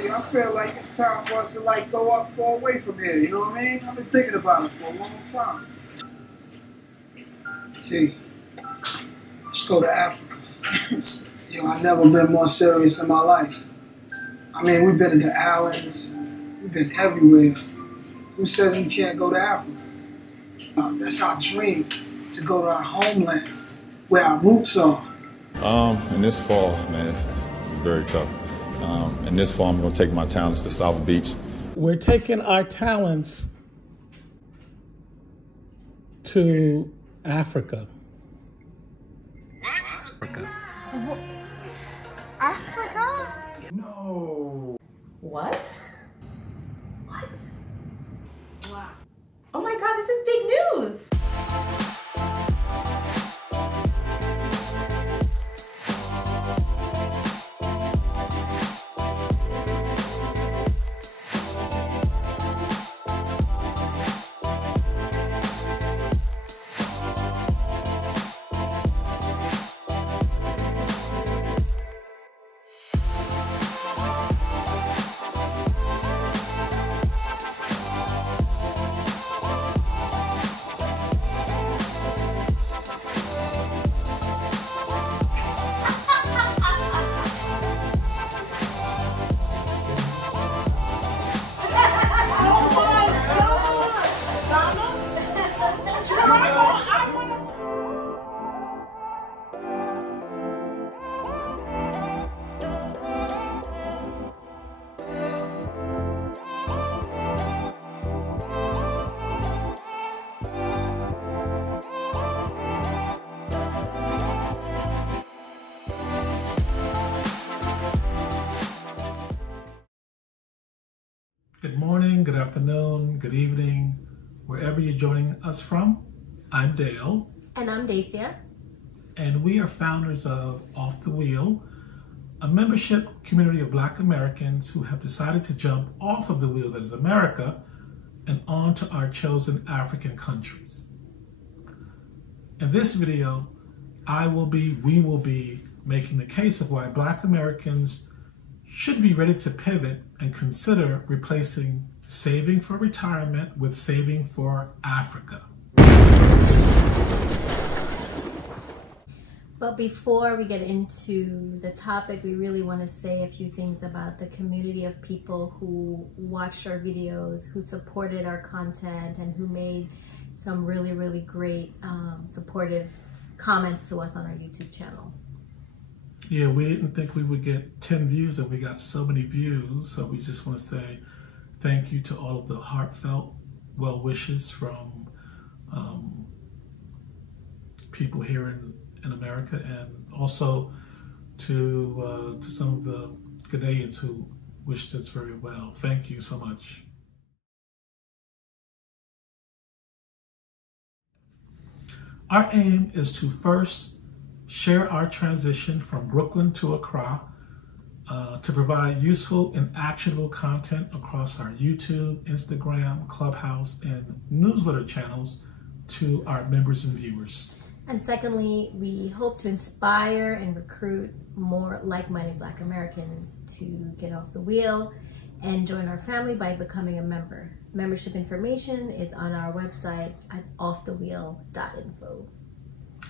See, I feel like it's time for us to like go away from here, you know what I mean? I've been thinking about it for a long time. See, let's go to Africa. Yo, I've never been more serious in my life. I mean, we've been to the islands, we've been everywhere. Who says we can't go to Africa? That's our dream, to go to our homeland, where our roots are. In this fall, man, it's very tough. In this fall, I'm going to take my talents to South Beach. We're taking our talents to Africa. Africa? Africa? No. What? What? Wow. Oh my God, this is big news. Good morning, good afternoon, good evening, wherever you're joining us from. I'm Dale. And I'm Dacia. And we are founders of Off the Wheel, a membership community of Black Americans who have decided to jump off of the wheel that is America and onto our chosen African countries. In this video, we will be making the case of why Black Americans should be ready to pivot and consider replacing saving for retirement with saving for Africa. But before we get into the topic, we really want to say a few things about the community of people who watched our videos, who supported our content, and who made some really, really great supportive comments to us on our YouTube channel. Yeah, we didn't think we would get 10 views, and we got so many views. So we just want to say thank you to all of the heartfelt well wishes from people here in America, and also to some of the Ghanaians who wished us very well. Thank you so much. Our aim is to first share our transition from Brooklyn to Accra, to provide useful and actionable content across our YouTube, Instagram, Clubhouse, and newsletter channels to our members and viewers. And secondly, we hope to inspire and recruit more like-minded Black Americans to get off the wheel and join our family by becoming a member. Membership information is on our website at offthewheel.info.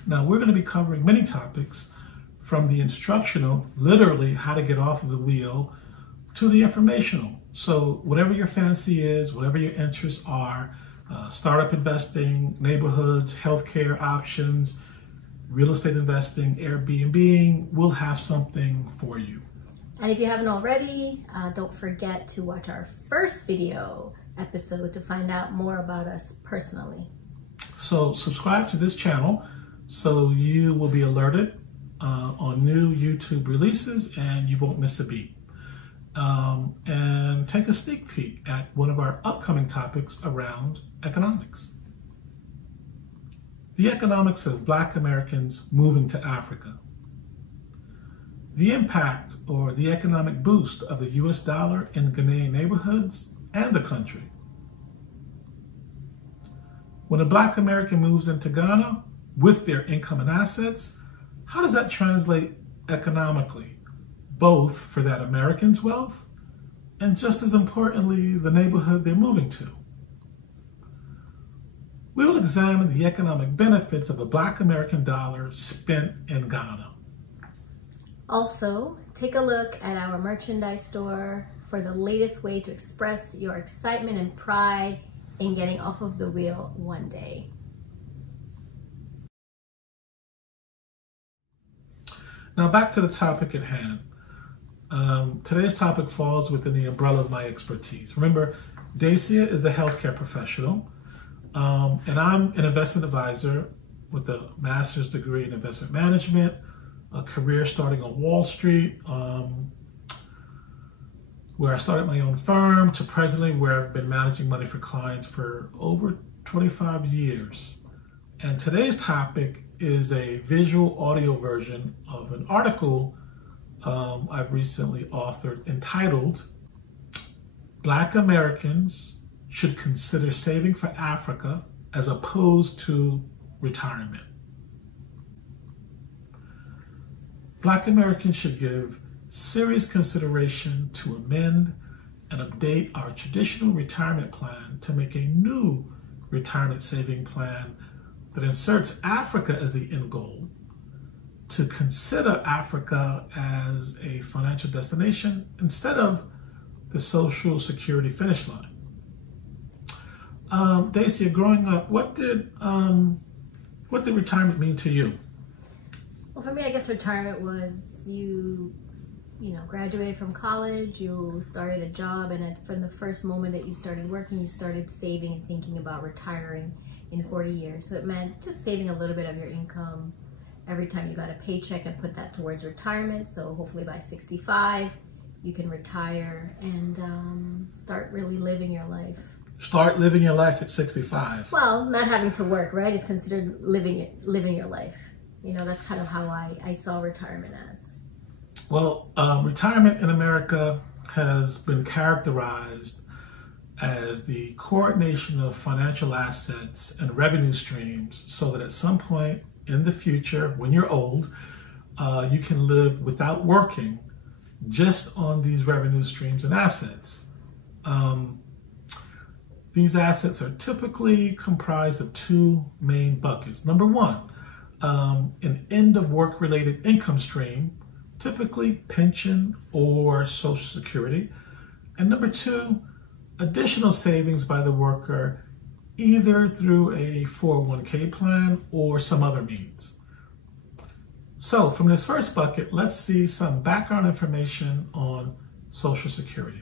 Now, we're going to be covering many topics, from the instructional, literally how to get off of the wheel, to the informational. So whatever your fancy is, whatever your interests are, startup investing, neighborhoods, healthcare options, real estate investing, Airbnb, we'll have something for you. And if you haven't already, don't forget to watch our first video episode to find out more about us personally. So subscribe to this channel so you will be alerted on new YouTube releases and you won't miss a beat. And take a sneak peek at one of our upcoming topics around economics. The economics of Black Americans moving to Africa. The impact or the economic boost of the US dollar in Ghanaian neighborhoods and the country. When a Black American moves into Ghana with their income and assets, how does that translate economically, both for that American's wealth and just as importantly, the neighborhood they're moving to. We will examine the economic benefits of a Black American dollar spent in Ghana. Also, take a look at our merchandise store for the latest way to express your excitement and pride in getting off of the wheel one day. Now back to the topic at hand. Today's topic falls within the umbrella of my expertise. Remember, Dacia is the healthcare professional, and I'm an investment advisor with a master's degree in investment management, a career starting on Wall Street, where I started my own firm, to presently where I've been managing money for clients for over 25 years. And today's topic is a visual audio version of an article I've recently authored entitled Black Americans Should Consider Saving for Africa as Opposed to Retirement. Black Americans should give serious consideration to amend and update our traditional retirement plan to make a new retirement saving plan that inserts Africa as the end goal, to consider Africa as a financial destination instead of the Social Security finish line. Dacia, growing up, what did retirement mean to you? Well, for me, I guess retirement was you graduated from college, you started a job, and from the first moment that you started working, you started saving and thinking about retiring in 40 years. So it meant just saving a little bit of your income every time you got a paycheck and put that towards retirement. So hopefully by 65, you can retire and start really living your life. Start living your life at 65. Well, not having to work, right? Is considered living your life. That's kind of how I saw retirement as. Well, retirement in America has been characterized as the coordination of financial assets and revenue streams so that at some point in the future, when you're old, you can live without working just on these revenue streams and assets. These assets are typically comprised of two main buckets. Number one, an end of work related income stream, typically pension or Social Security. And number two, additional savings by the worker, either through a 401k plan or some other means. So from this first bucket, let's see some background information on Social Security.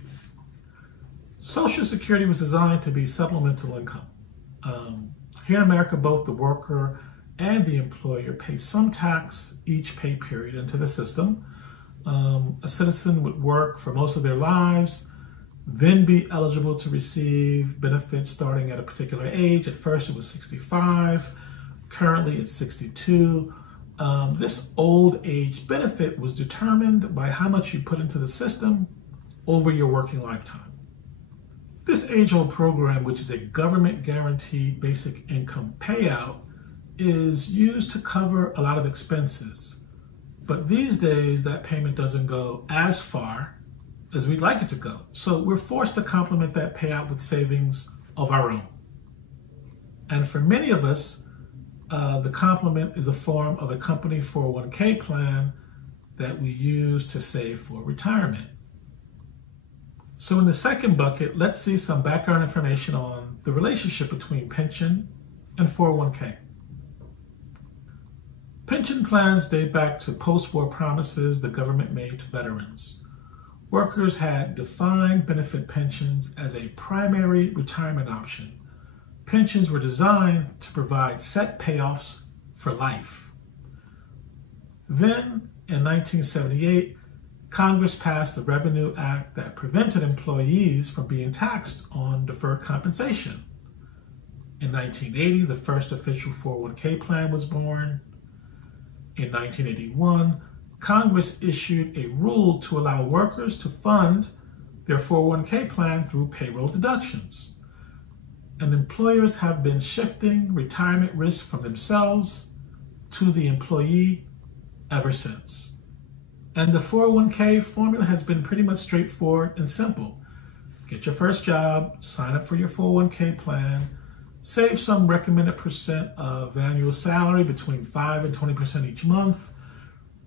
Social Security was designed to be supplemental income. Here in America, both the worker and the employer pay some tax each pay period into the system. A citizen would work for most of their lives, then be eligible to receive benefits starting at a particular age. At first it was 65, currently it's 62. This old age benefit was determined by how much you put into the system over your working lifetime. This age-old program, which is a government-guaranteed basic income payout, is used to cover a lot of expenses. But these days, that payment doesn't go as far as we'd like it to go. So we're forced to complement that payout with savings of our own. And for many of us, the complement is a form of a company 401k plan that we use to save for retirement. So in the second bucket, let's see some background information on the relationship between pension and 401k. Pension plans date back to post-war promises the government made to veterans. Workers had defined benefit pensions as a primary retirement option. Pensions were designed to provide set payoffs for life. Then, in 1978, Congress passed the Revenue Act that prevented employees from being taxed on deferred compensation. In 1980, the first official 401k plan was born. In 1981, Congress issued a rule to allow workers to fund their 401k plan through payroll deductions. And employers have been shifting retirement risk from themselves to the employee ever since. And the 401k formula has been pretty much straightforward and simple. get your first job, sign up for your 401k plan, save some recommended percent of annual salary between 5 and 20% each month,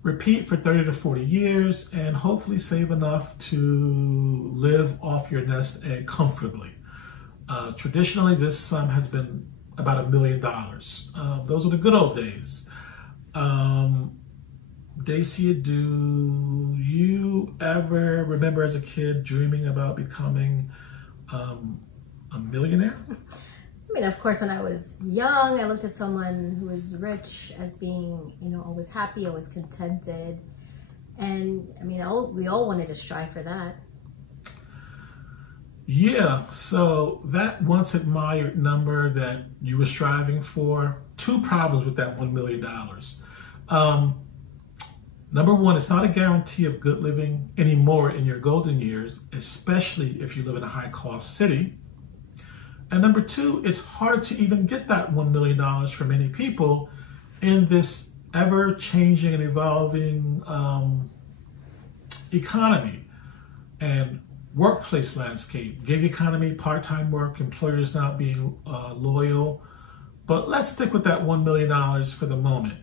repeat for 30 to 40 years, and hopefully save enough to live off your nest egg comfortably. Traditionally, this sum has been about $1 million. Those are the good old days. Dacia, do you ever remember as a kid dreaming about becoming a millionaire? I mean, of course, when I was young, I looked at someone who was rich as being, always happy, always contented. And I mean, we all wanted to strive for that. Yeah, so that once admired number that you were striving for, two problems with that $1 million. Number one, it's not a guarantee of good living anymore in your golden years, especially if you live in a high-cost city. And number two, it's harder to even get that $1 million for many people in this ever-changing and evolving economy and workplace landscape, gig economy, part-time work, employers not being loyal. But let's stick with that $1 million for the moment.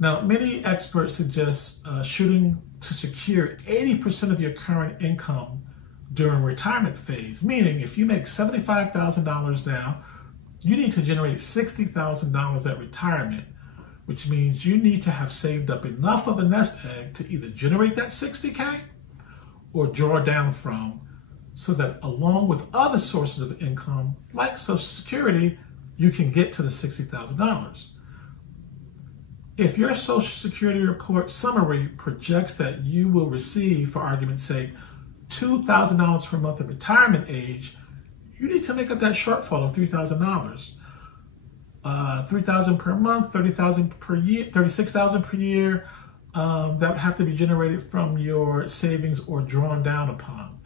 Now, many experts suggest shooting to secure 80% of your current income during retirement phase, meaning if you make $75,000 now, you need to generate $60,000 at retirement, which means you need to have saved up enough of a nest egg to either generate that $60K or draw down from, so that along with other sources of income, like Social Security, you can get to the $60,000. If your Social Security report summary projects that you will receive, for argument's sake, $2,000 per month at retirement age, you need to make up that shortfall of $3,000. $3,000 per month, $30,000 per year, $36,000 per year. That would have to be generated from your savings or drawn down upon.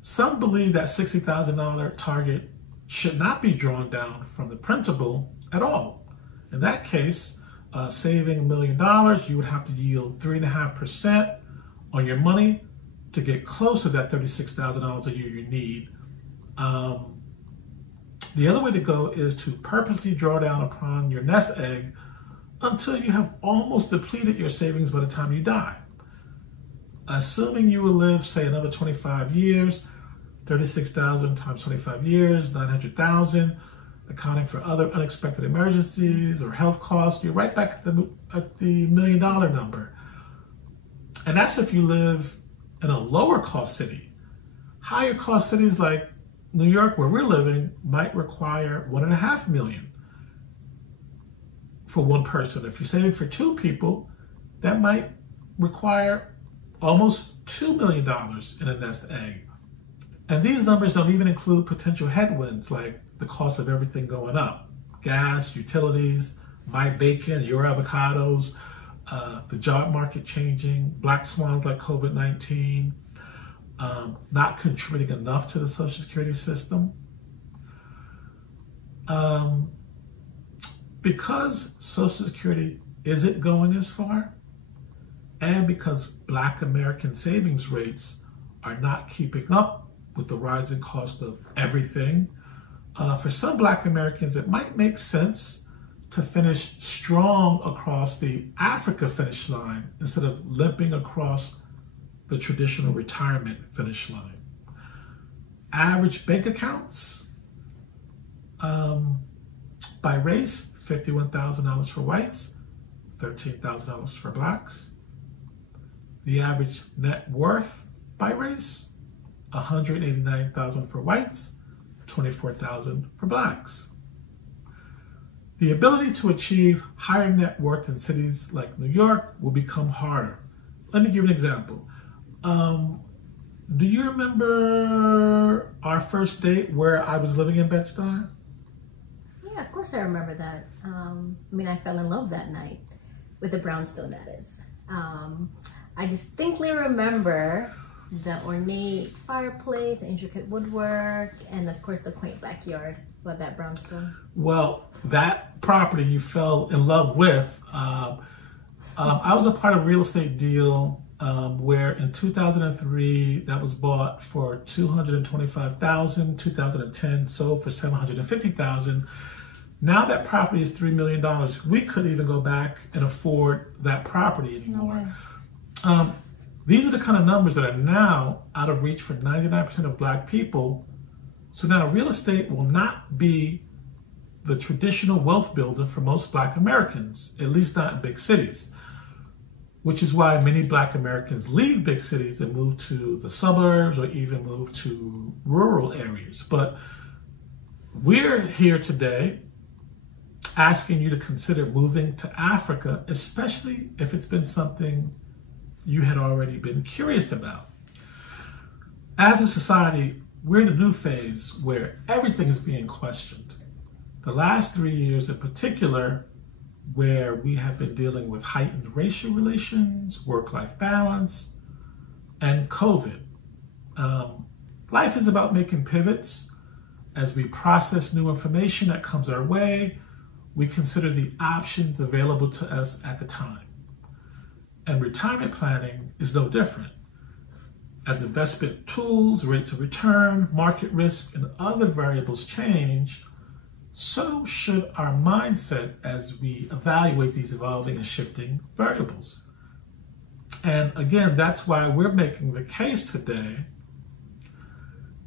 Some believe that $60,000 target should not be drawn down from the principal at all. In that case, saving $1 million, you would have to yield 3.5% on your money to get close to that $36,000 a year you need. The other way to go is to purposely draw down upon your nest egg until you have almost depleted your savings by the time you die. Assuming you will live, say, another 25 years, 36,000 times 25 years, 900,000, accounting for other unexpected emergencies or health costs, you're right back at the $1 million number. And that's if you live in a lower cost city. Higher cost cities like New York, where we're living, might require $1.5 million for one person. If you're saving for two people, that might require almost $2 million in a nest egg. And these numbers don't even include potential headwinds like the cost of everything going up. Gas, utilities, my bacon, your avocados, the job market changing, black swans like COVID-19, not contributing enough to the Social Security system. Because Social Security isn't going as far, and because Black American savings rates are not keeping up with the rising cost of everything, for some Black Americans, it might make sense to finish strong across the Africa finish line instead of limping across the traditional retirement finish line. Average bank accounts by race, $51,000 for whites, $13,000 for blacks. The average net worth by race, $189,000 for whites, $24,000 for blacks. The ability to achieve higher net worth in cities like New York will become harder. Let me give you an example. Do you remember our first date where I was living in Bed-Stuy? Yeah, of course I remember that. I fell in love that night with the brownstone, that is. I distinctly remember the ornate fireplace, intricate woodwork, and of course the quaint backyard of that brownstone. Well, that property you fell in love with, I was a part of a real estate deal where in 2003 that was bought for $225,000, 2010 sold for $750,000. Now that property is $3 million. We couldn't even go back and afford that property anymore. No way. These are the kind of numbers that are now out of reach for 99% of Black people. So now real estate will not be the traditional wealth builder for most Black Americans, at least not in big cities, which is why many Black Americans leave big cities and move to the suburbs or even move to rural areas. But we're here today asking you to consider moving to Africa, especially if it's been something you had already been curious about. As a society, we're in a new phase where everything is being questioned. The last 3 years in particular, where we have been dealing with heightened racial relations, work-life balance, and COVID. Life is about making pivots. As we process new information that comes our way, we consider the options available to us at the time. And retirement planning is no different. As investment tools, rates of return, market risk, and other variables change, so should our mindset as we evaluate these evolving and shifting variables. And again, that's why we're making the case today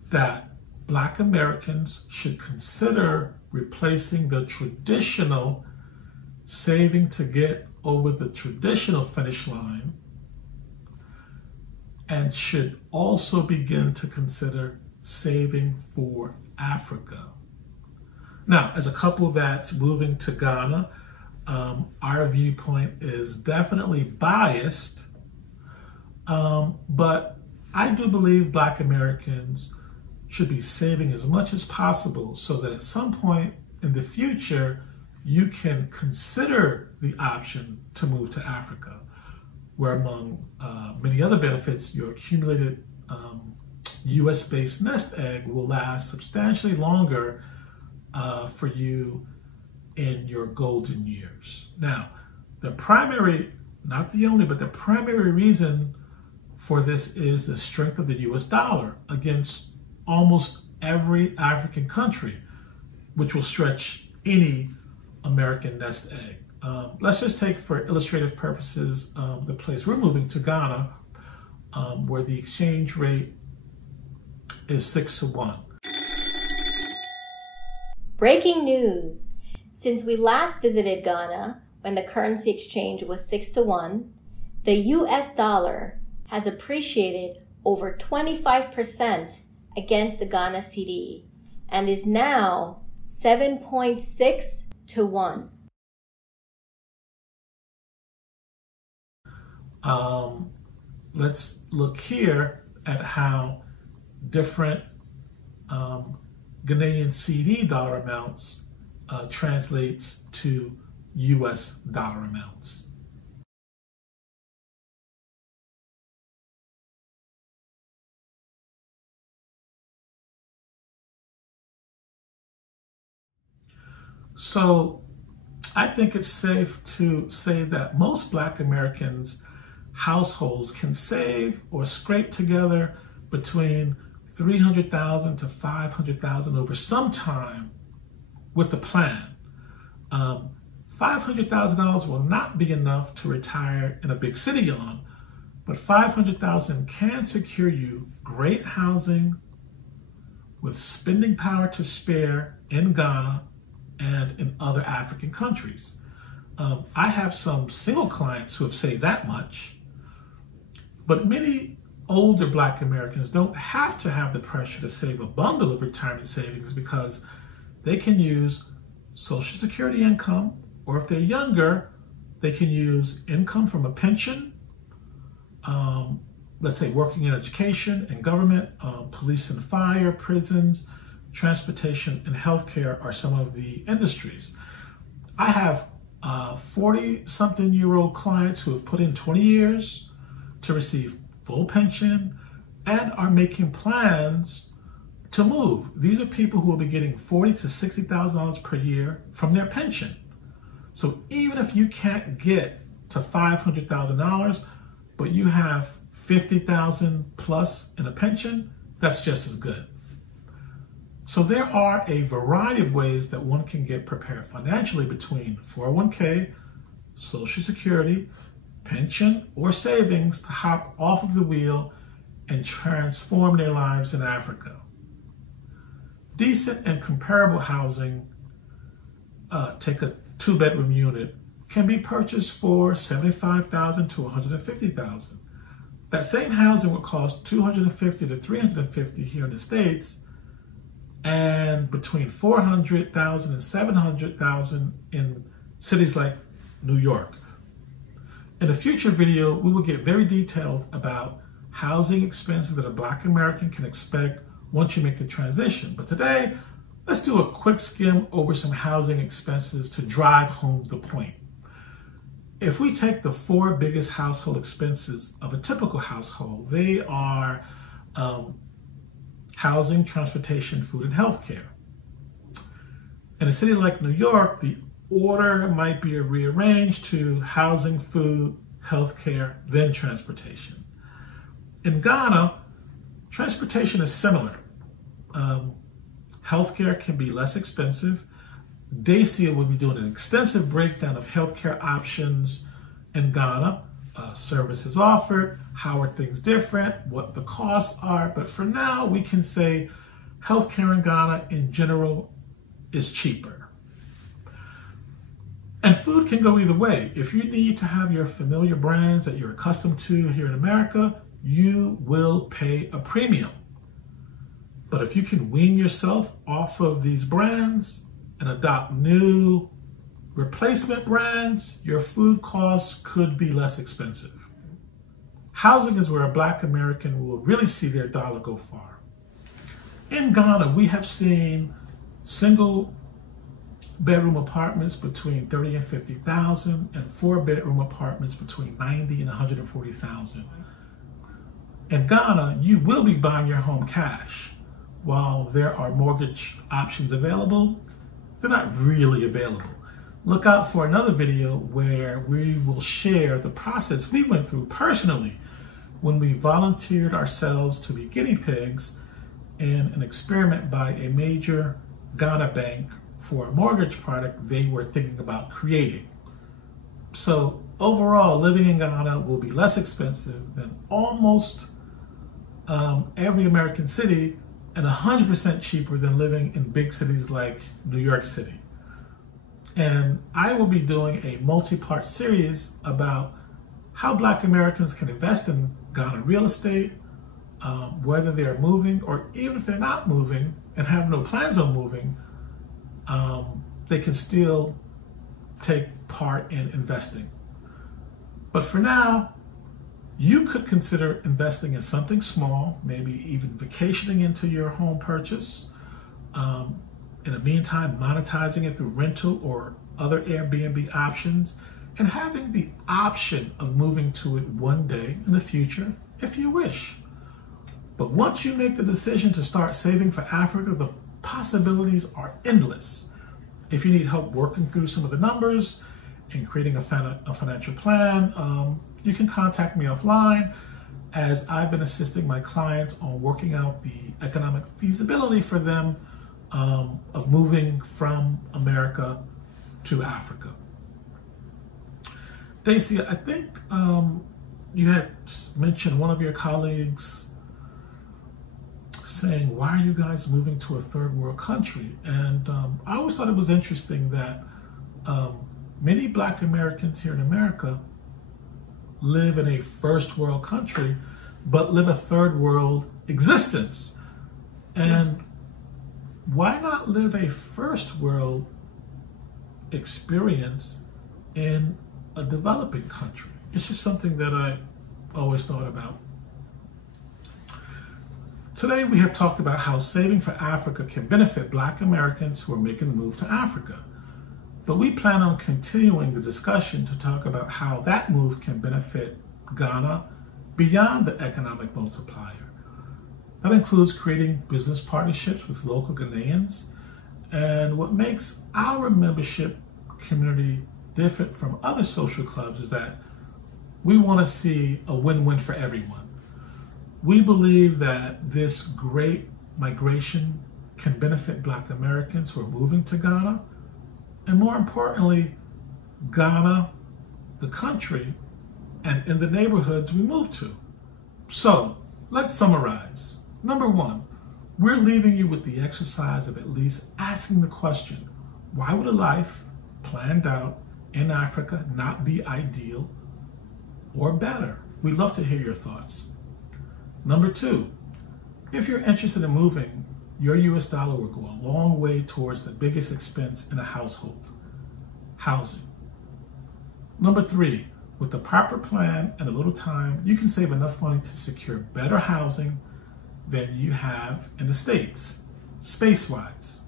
that Black Americans should consider replacing the traditional saving to get over the traditional finish line, and should also begin to consider saving for Africa. Now, as a couple that's moving to Ghana, our viewpoint is definitely biased, but I do believe Black Americans should be saving as much as possible so that at some point in the future, you can consider the option to move to Africa, where among many other benefits, your accumulated US-based nest egg will last substantially longer for you in your golden years. Now, the primary, not the only, but the primary reason for this is the strength of the US dollar against almost every African country, which will stretch any American nest egg. Let's just take, for illustrative purposes, the place we're moving to, Ghana, where the exchange rate is 6-to-1. Breaking news. Since we last visited Ghana, when the currency exchange was 6-to-1, the US dollar has appreciated over 25% against the Ghana cedi and is now 7.6-to-1. Let's look here at how different Ghanaian cedi dollar amounts translates to US dollar amounts. So I think it's safe to say that most Black Americans households can save or scrape together between $300,000 to $500,000 over some time with the plan. $500,000 will not be enough to retire in a big city on, but $500,000 can secure you great housing with spending power to spare in Ghana and in other African countries. I have some single clients who have saved that much, but many older Black Americans don't have to have the pressure to save a bundle of retirement savings because they can use Social Security income, or if they're younger, they can use income from a pension, let's say working in education and government, police and fire, prisons, transportation, and healthcare are some of the industries. I have 40-something-year-old clients who have put in 20 years to receive full pension and are making plans to move. These are people who will be getting $40,000 to $60,000 per year from their pension. So even if you can't get to $500,000, but you have 50,000 plus in a pension, that's just as good. So there are a variety of ways that one can get prepared financially between 401k, Social Security, pension, or savings to hop off of the wheel and transform their lives in Africa. Decent and comparable housing, take a 2-bedroom unit, can be purchased for $75,000 to $150,000. That same housing would cost $250,000 to $350,000 here in the States, and between $400,000 and $700,000 in cities like New York. In a future video, we will get very detailed about housing expenses that a Black American can expect once you make the transition. But today, let's do a quick skim over some housing expenses to drive home the point. If we take the 4 biggest household expenses of a typical household, they are housing, transportation, food, and healthcare. In a city like New York, the order might be rearranged to housing, food, healthcare, then transportation. In Ghana, transportation is similar. Healthcare can be less expensive. Dacia will be doing an extensive breakdown of healthcare options in Ghana, services offered, how are things different, what the costs are. But for now, we can say healthcare in Ghana in general is cheaper. And food can go either way. If you need to have your familiar brands that you're accustomed to here in America, you will pay a premium. But if you can wean yourself off of these brands and adopt new replacement brands, your food costs could be less expensive. Housing is where a Black American will really see their dollar go far. In Ghana, we have seen single bedroom apartments between $30,000 and $50,000 and 4-bedroom apartments between $90,000 and $140,000. In Ghana, you will be buying your home cash. While there are mortgage options available, they're not really available. Look out for another video where we will share the process we went through personally when we volunteered ourselves to be guinea pigs in an experiment by a major Ghana bank for a mortgage product they were thinking about creating. So overall, living in Ghana will be less expensive than almost every American city, and 100% cheaper than living in big cities like New York City. And I will be doing a multi-part series about how Black Americans can invest in Ghana real estate, whether they're moving or even if they're not moving and have no plans on moving, they can still take part in investing. But for now, you could consider investing in something small, maybe even vacationing into your home purchase. In the meantime, monetizing it through rental or other Airbnb options, and having the option of moving to it one day in the future if you wish. But once you make the decision to start saving for Africa, the possibilities are endless. If you need help working through some of the numbers and creating a financial plan, you can contact me offline, as I've been assisting my clients on working out the economic feasibility for them of moving from America to Africa. Dacia, I think you had mentioned one of your colleagues saying, why are you guys moving to a third world country? And I always thought it was interesting that many Black Americans here in America live in a first world country, but live a third world existence. And why not live a first world experience in a developing country? It's just something that I always thought about. Today we have talked about how saving for Africa can benefit Black Americans who are making the move to Africa. But we plan on continuing the discussion to talk about how that move can benefit Ghana beyond the economic multiplier. That includes creating business partnerships with local Ghanaians. And what makes our membership community different from other social clubs is that we want to see a win-win for everyone. We believe that this great migration can benefit Black Americans who are moving to Ghana, and more importantly, Ghana, the country, and in the neighborhoods we move to. So, let's summarize. Number one, we're leaving you with the exercise of at least asking the question, why would a life planned out in Africa not be ideal or better? We'd love to hear your thoughts. Number two, if you're interested in moving, your US dollar will go a long way towards the biggest expense in a household, housing. Number three, with the proper plan and a little time, you can save enough money to secure better housing than you have in the States, space-wise.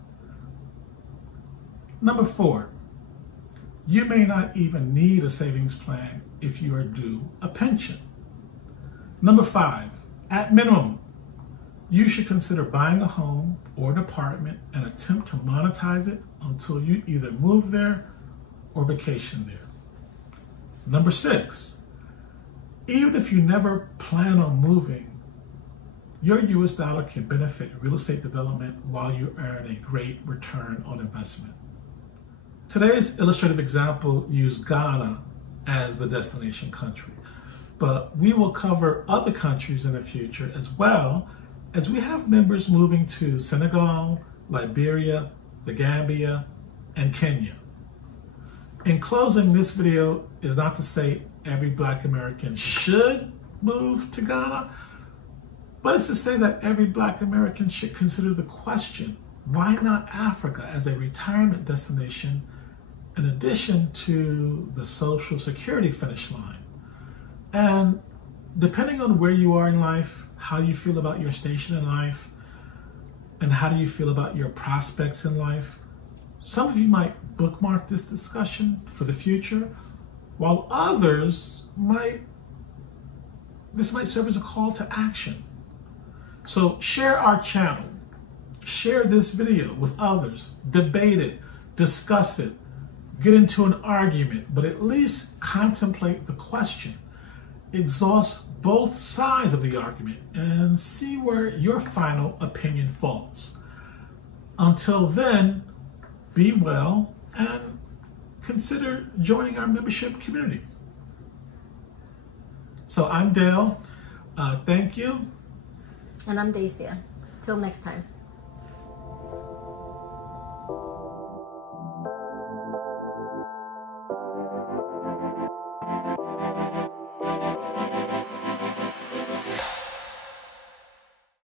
Number four, you may not even need a savings plan if you are due a pension. Number five, at minimum, you should consider buying a home or an apartment and attempt to monetize it until you either move there or vacation there. Number six, even if you never plan on moving, your US dollar can benefit real estate development while you earn a great return on investment. Today's illustrative example used Ghana as the destination country, but we will cover other countries in the future as well, as we have members moving to Senegal, Liberia, the Gambia, and Kenya. In closing, this video is not to say every Black American should move to Ghana, but it's to say that every Black American should consider the question, why not Africa as a retirement destination in addition to the Social Security finish line? And depending on where you are in life, how you feel about your station in life, and how do you feel about your prospects in life, some of you might bookmark this discussion for the future, while others this might serve as a call to action. So share our channel, share this video with others, debate it, discuss it, get into an argument, but at least contemplate the question. Exhaust both sides of the argument and see where your final opinion falls. Until then, be well and consider joining our membership community. So I'm Dale. Thank you. And I'm Dacia. Till next time.